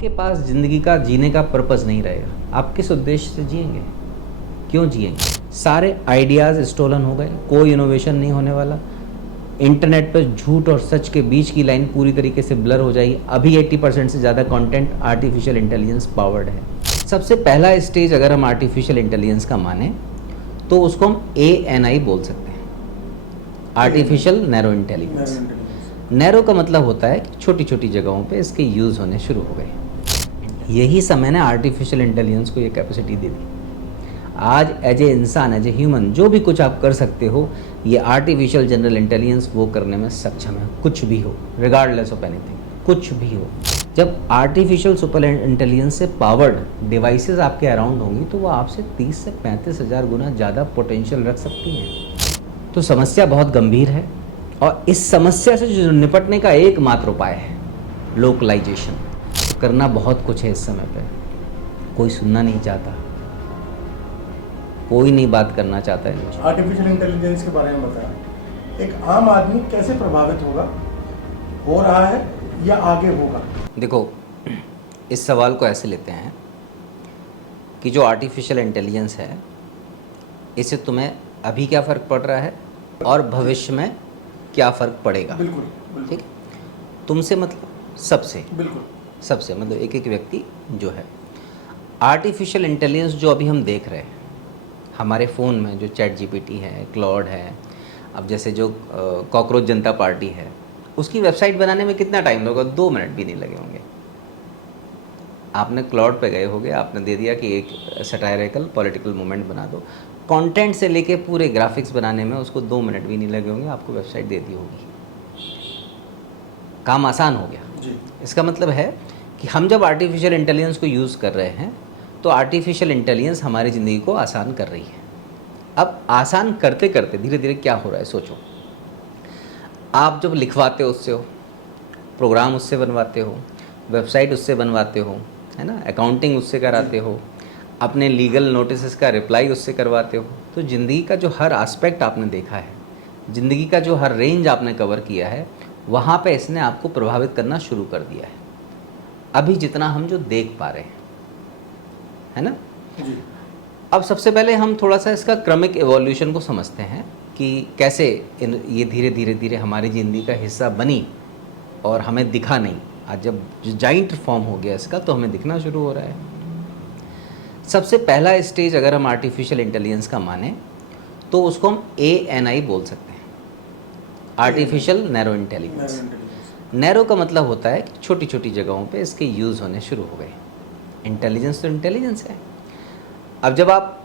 आपके पास ज़िंदगी का जीने का पर्पस नहीं रहेगा। आप किस उद्देश्य से जिएंगे, क्यों जिएंगे? सारे आइडियाज़ स्टोलन हो गए, कोई इनोवेशन नहीं होने वाला। इंटरनेट पर झूठ और सच के बीच की लाइन पूरी तरीके से ब्लर हो जाएगी। अभी 80% से ज़्यादा कंटेंट आर्टिफिशियल इंटेलिजेंस पावर्ड है। सबसे पहला स्टेज अगर हम आर्टिफिशियल इंटेलिजेंस का माने तो उसको हम ANI बोल सकते हैं, आर्टिफिशियल नैरो इंटेलिजेंस। नैरो का मतलब होता है कि छोटी छोटी जगहों पे इसके यूज़ होने शुरू हो गए। यही समय ने आर्टिफिशियल इंटेलिजेंस को ये कैपेसिटी दे दी। आज एज ए इंसान, एज ए ह्यूमन, जो भी कुछ आप कर सकते हो, ये आर्टिफिशियल जनरल इंटेलिजेंस वो करने में सक्षम है। कुछ भी हो, रिगार्डलेस ऑफ एनीथिंग, कुछ भी हो। जब आर्टिफिशियल सुपर इंटेलिजेंस से पावर्ड डिवाइसेस आपके अराउंड होंगी तो वो आपसे 30 से 35 हज़ार गुना ज़्यादा पोटेंशियल रख सकती हैं। तो समस्या बहुत गंभीर है और इस समस्या से जो निपटने का एकमात्र उपाय है लोकलाइजेशन। तो करना बहुत कुछ है इस समय पे। कोई सुनना नहीं चाहता, कोई नहीं बात करना चाहता है। आर्टिफिशियल इंटेलिजेंस के बारे में बताया, एक आम आदमी कैसे प्रभावित होगा, हो रहा है या आगे होगा? देखो, इस सवाल को ऐसे लेते हैं कि जो आर्टिफिशियल इंटेलिजेंस है, इससे तुम्हें अभी क्या फ़र्क पड़ रहा है और भविष्य में क्या फ़र्क पड़ेगा। बिल्कुल, बिल्कुल। ठीक, तुमसे मतलब सबसे, बिल्कुल सबसे मतलब एक एक व्यक्ति जो है। आर्टिफिशियल इंटेलिजेंस जो अभी हम देख रहे हैं हमारे फ़ोन में, जो ChatGPT है, क्लॉड है, अब जैसे जो कॉकरोच जनता पार्टी है, उसकी वेबसाइट बनाने में कितना टाइम लगेगा? 2 मिनट भी नहीं लगे होंगे। आपने क्लॉड पे गए होगे, आपने दे दिया कि एक सटायरिकल पॉलिटिकल मूवमेंट बना दो, कंटेंट से लेके पूरे ग्राफिक्स बनाने में उसको 2 मिनट भी नहीं लगे होंगे, आपको वेबसाइट दे दी होगी। काम आसान हो गया जी। इसका मतलब है कि हम जब आर्टिफिशियल इंटेलिजेंस को यूज़ कर रहे हैं तो आर्टिफिशियल इंटेलिजेंस हमारी ज़िंदगी को आसान कर रही है। अब आसान करते करते धीरे धीरे क्या हो रहा है सोचो। आप जब लिखवाते हो उससे हो, प्रोग्राम उससे बनवाते हो, वेबसाइट उससे बनवाते हो, है ना, अकाउंटिंग उससे कराते हो, अपने लीगल नोटिस का रिप्लाई उससे करवाते हो। तो ज़िंदगी का जो हर एस्पेक्ट आपने देखा है, ज़िंदगी का जो हर रेंज आपने कवर किया है, वहाँ पे इसने आपको प्रभावित करना शुरू कर दिया है। अभी जितना हम जो देख पा रहे हैं, है ना। जी। अब सबसे पहले हम थोड़ा सा इसका क्रमिक एवोल्यूशन को समझते हैं कि कैसे ये धीरे धीरे धीरे हमारी ज़िंदगी का हिस्सा बनी और हमें दिखा नहीं। आज जब जाइंट फॉर्म हो गया इसका तो हमें दिखना शुरू हो रहा है। सबसे पहला स्टेज अगर हम आर्टिफिशियल इंटेलिजेंस का माने तो उसको हम ANI बोल सकते हैं, आर्टिफिशियल नैरो इंटेलिजेंस। नैरो का मतलब होता है कि छोटी छोटी जगहों पे इसके यूज़ होने शुरू हो गए। इंटेलिजेंस तो इंटेलिजेंस है। अब जब आप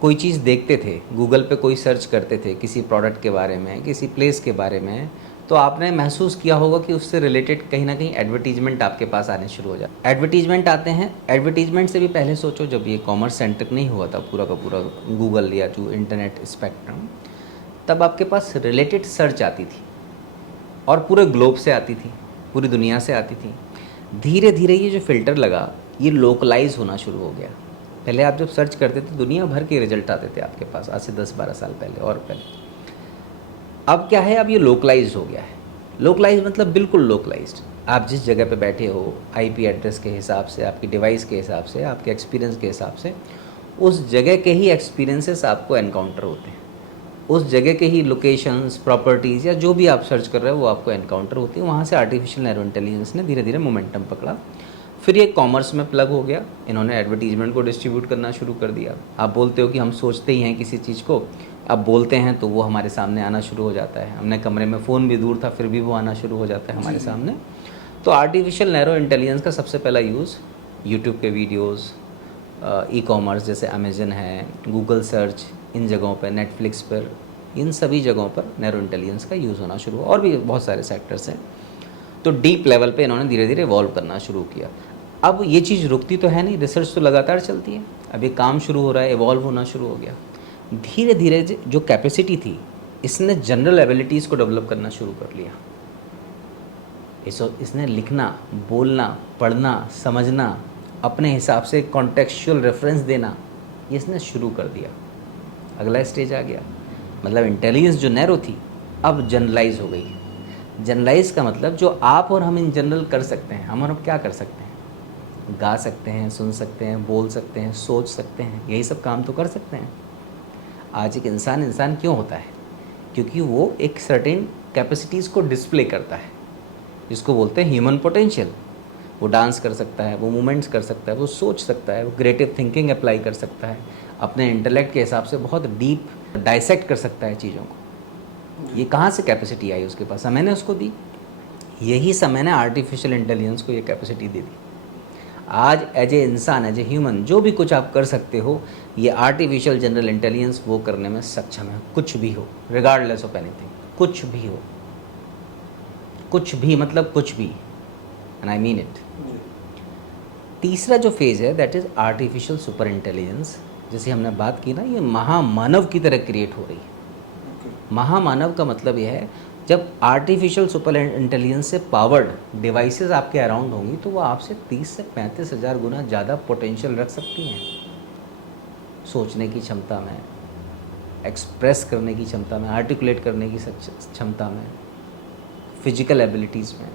कोई चीज़ देखते थे, गूगल पे कोई सर्च करते थे किसी प्रोडक्ट के बारे में, किसी प्लेस के बारे में, तो आपने महसूस किया होगा कि उससे रिलेटेड कहीं ना कहीं एडवर्टीजमेंट आपके पास आने शुरू हो जाए। एडवर्टीजमेंट आते हैं। एडवर्टीजमेंट से भी पहले सोचो, जब ये कॉमर्स सेंटर नहीं हुआ था पूरा का पूरा गूगल या जो इंटरनेट स्पेक्ट्रम, तब आपके पास रिलेटेड सर्च आती थी और पूरे ग्लोब से आती थी, पूरी दुनिया से आती थी। धीरे धीरे ये जो फ़िल्टर लगा, ये लोकलाइज होना शुरू हो गया। पहले आप जब सर्च करते थे दुनिया भर के रिजल्ट आते थे आपके पास, आज से 10-12 साल पहले और पहले। अब क्या है, अब ये लोकलाइज हो गया है। लोकलाइज मतलब बिल्कुल लोकलाइज्ड। आप जिस जगह पे बैठे हो, IP एड्रेस के हिसाब से, आपकी डिवाइस के हिसाब से, आपके एक्सपीरियंस के हिसाब से, उस जगह के ही एक्सपीरियंसेस आपको एनकाउंटर होते हैं। उस जगह के ही लोकेशंस, प्रॉपर्टीज़ या जो भी आप सर्च कर रहे हो वो आपको एनकाउंटर होती है। वहाँ से आर्टिफिशियल नैरो इंटेलिजेंस ने धीरे धीरे मोमेंटम पकड़ा। फिर ये कॉमर्स में प्लग हो गया। इन्होंने एडवर्टीजमेंट को डिस्ट्रीब्यूट करना शुरू कर दिया। आप बोलते हो कि हम सोचते ही हैं किसी चीज़ को, अब बोलते हैं तो वो हमारे सामने आना शुरू हो जाता है। हमने कमरे में फ़ोन भी दूर था फिर भी वो आना शुरू हो जाता है हमारे सामने। तो आर्टिफिशियल नैरो इंटेलिजेंस का सबसे पहला यूज़ यूट्यूब के वीडियोज़, ई-कॉमर्स जैसे अमेजन है, गूगल सर्च, इन जगहों पर, नेटफ्लिक्स पर, इन सभी जगहों पर नैरो इंटेलिजेंस का यूज़ होना शुरू हुआ। और भी बहुत सारे सेक्टर्स हैं। तो डीप लेवल पे इन्होंने धीरे धीरे इवॉल्व करना शुरू किया। अब ये चीज़ रुकती तो है नहीं, रिसर्च तो लगातार चलती है। अब ये काम शुरू हो रहा है, इवॉल्व होना शुरू हो गया। धीरे धीरे जो कैपेसिटी थी, इसने जनरल एबिलिटीज़ को डेवलप करना शुरू कर लिया। इसने लिखना, बोलना, पढ़ना, समझना, अपने हिसाब से कॉन्टेक्चुअल रेफरेंस देना, ये इसने शुरू कर दिया। अगला स्टेज आ गया, मतलब इंटेलिजेंस जो नैरो थी अब जनरलाइज हो गई। जनरलाइज का मतलब जो आप और हम इन जनरल कर सकते हैं, हम और हम क्या कर सकते हैं? गा सकते हैं, सुन सकते हैं, बोल सकते हैं, सोच सकते हैं, यही सब काम तो कर सकते हैं। आज एक इंसान इंसान क्यों होता है? क्योंकि वो एक सर्टेन कैपेसिटीज़ को डिस्प्ले करता है, जिसको बोलते हैं ह्यूमन पोटेंशियल। वो डांस कर सकता है, वो मूवमेंट्स कर सकता है, वो सोच सकता है, वो क्रिएटिव थिंकिंग अप्लाई कर सकता है, अपने इंटेलेक्ट के हिसाब से बहुत डीप डाइसेक्ट कर सकता है चीज़ों को। ये कहाँ से कैपेसिटी आई उसके पास? समय ने उसको दी। यही समय ने आर्टिफिशियल इंटेलिजेंस को ये कैपेसिटी दे दी। आज एज ए इंसान, एज ए ह्यूमन, जो भी कुछ आप कर सकते हो, ये आर्टिफिशियल जनरल इंटेलिजेंस वो करने में सक्षम है। कुछ भी हो, रिगार्डलेस ऑफ एनीथिंग, कुछ भी हो, कुछ भी मतलब कुछ भी, एंड आई मीन इट। तीसरा जो फेज़ है that is artificial super intelligence, जैसे हमने बात की ना, ये महामानव की तरह क्रिएट हो रही है। महामानव का मतलब यह है जब आर्टिफिशियल सुपर इंटेलिजेंस से पावर्ड डिवाइसेस आपके अराउंड होंगी तो वो आपसे 30 से 35 हज़ार गुना ज़्यादा पोटेंशियल रख सकती हैं, सोचने की क्षमता में, एक्सप्रेस करने की क्षमता में, आर्टिकुलेट करने की क्षमता में, फिजिकल एबिलिटीज़ में।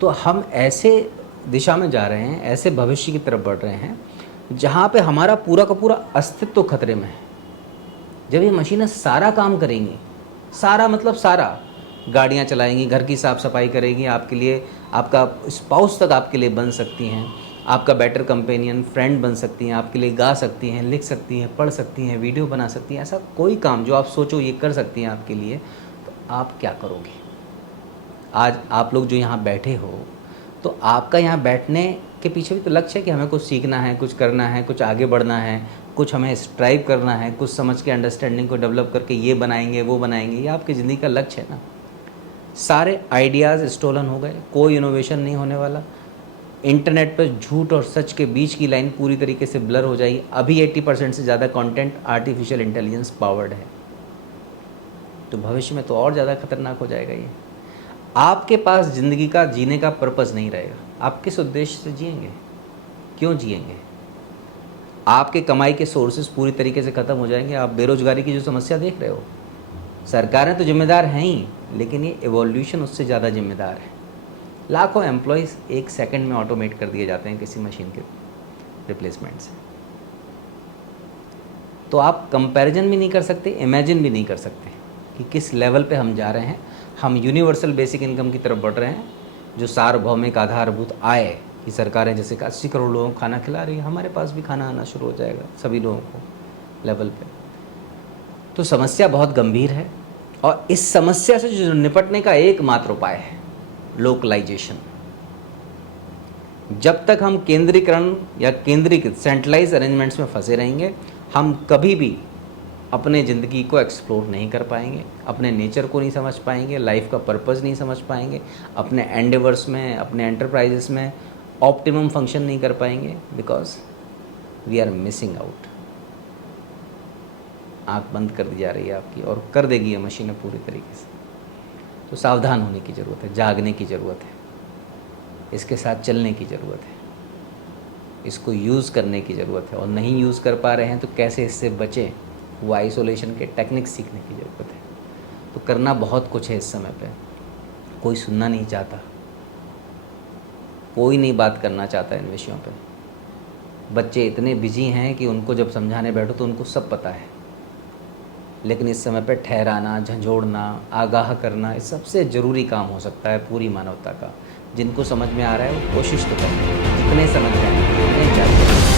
तो हम ऐसे दिशा में जा रहे हैं, ऐसे भविष्य की तरफ बढ़ रहे हैं जहाँ पे हमारा पूरा का पूरा अस्तित्व खतरे में है। जब ये मशीनें सारा काम करेंगी, सारा मतलब सारा, गाड़ियाँ चलाएंगी, घर की साफ़ सफाई करेंगी, आपके लिए, आपका स्पाउस तक आपके लिए बन सकती हैं, आपका बेटर कंपेनियन फ्रेंड बन सकती हैं, आपके लिए गा सकती हैं, लिख सकती हैं, पढ़ सकती हैं, वीडियो बना सकती हैं, ऐसा कोई काम जो आप सोचो ये कर सकती हैं आपके लिए, तो आप क्या करोगे? आज आप लोग जो यहाँ बैठे हो, तो आपका यहाँ बैठने के पीछे भी तो लक्ष्य है कि हमें कुछ सीखना है, कुछ करना है, कुछ आगे बढ़ना है, कुछ हमें स्ट्राइव करना है, कुछ समझ के अंडरस्टैंडिंग को डेवलप करके ये बनाएंगे, वो बनाएंगे। ये आपकी ज़िंदगी का लक्ष्य है ना। सारे आइडियाज़ स्टोलन हो गए, कोई इनोवेशन नहीं होने वाला। इंटरनेट पर झूठ और सच के बीच की लाइन पूरी तरीके से ब्लर हो जाएगी। अभी 80% से ज़्यादा कंटेंट आर्टिफिशियल इंटेलिजेंस पावर्ड है, तो भविष्य में तो और ज़्यादा खतरनाक हो जाएगा ये। आपके पास ज़िंदगी का जीने का पर्पस नहीं रहेगा। आप किस उद्देश्य से जिएंगे, क्यों जिएंगे? आपके कमाई के सोर्सेज पूरी तरीके से ख़त्म हो जाएंगे। आप बेरोजगारी की जो समस्या देख रहे हो, सरकारें तो जिम्मेदार हैं ही, लेकिन ये एवोल्यूशन उससे ज़्यादा जिम्मेदार है। लाखों एम्प्लॉयज़ 1 सेकंड में ऑटोमेट कर दिए जाते हैं किसी मशीन के रिप्लेसमेंट से। तो आप कंपैरिजन भी नहीं कर सकते, इमेजिन भी नहीं कर सकते कि किस लेवल पे हम जा रहे हैं। हम यूनिवर्सल बेसिक इनकम की तरफ बढ़ रहे हैं, जो सार्वभौमिक आधारभूत आय की सरकारें जैसे 80 करोड़ लोगों को खाना खिला रही है, हमारे पास भी खाना आना शुरू हो जाएगा सभी लोगों को लेवल पे। तो समस्या बहुत गंभीर है, और इस समस्या से जो निपटने का एकमात्र उपाय है लोकलाइजेशन। जब तक हम केंद्रीकरण या केंद्रीकृत सेंट्रलाइज अरेंजमेंट्स में फंसे रहेंगे, हम कभी भी अपने ज़िंदगी को एक्सप्लोर नहीं कर पाएंगे, अपने नेचर को नहीं समझ पाएंगे, लाइफ का पर्पस नहीं समझ पाएंगे, अपने एंडेवर्स में, अपने एंटरप्राइजेस में ऑप्टिमम फंक्शन नहीं कर पाएंगे, because we are missing out. आँख बंद कर दी जा रही है आपकी, और कर देगी ये मशीनें पूरी तरीके से। तो सावधान होने की ज़रूरत है, जागने की ज़रूरत है, इसके साथ चलने की ज़रूरत है, इसको यूज़ करने की ज़रूरत है। और नहीं यूज़ कर पा रहे हैं तो कैसे इससे बचें, वो आइसोलेशन के टेक्निक सीखने की ज़रूरत है। तो करना बहुत कुछ है इस समय पे। कोई सुनना नहीं चाहता, कोई नहीं बात करना चाहता इन विषयों पे। बच्चे इतने बिजी हैं कि उनको जब समझाने बैठो तो उनको सब पता है, लेकिन इस समय पे ठहराना, झंझोड़ना, आगाह करना, ये सबसे ज़रूरी काम हो सकता है पूरी मानवता का। जिनको समझ में आ रहा है वो कोशिश तो करें, जितने समझ में आए उतने चाहिए।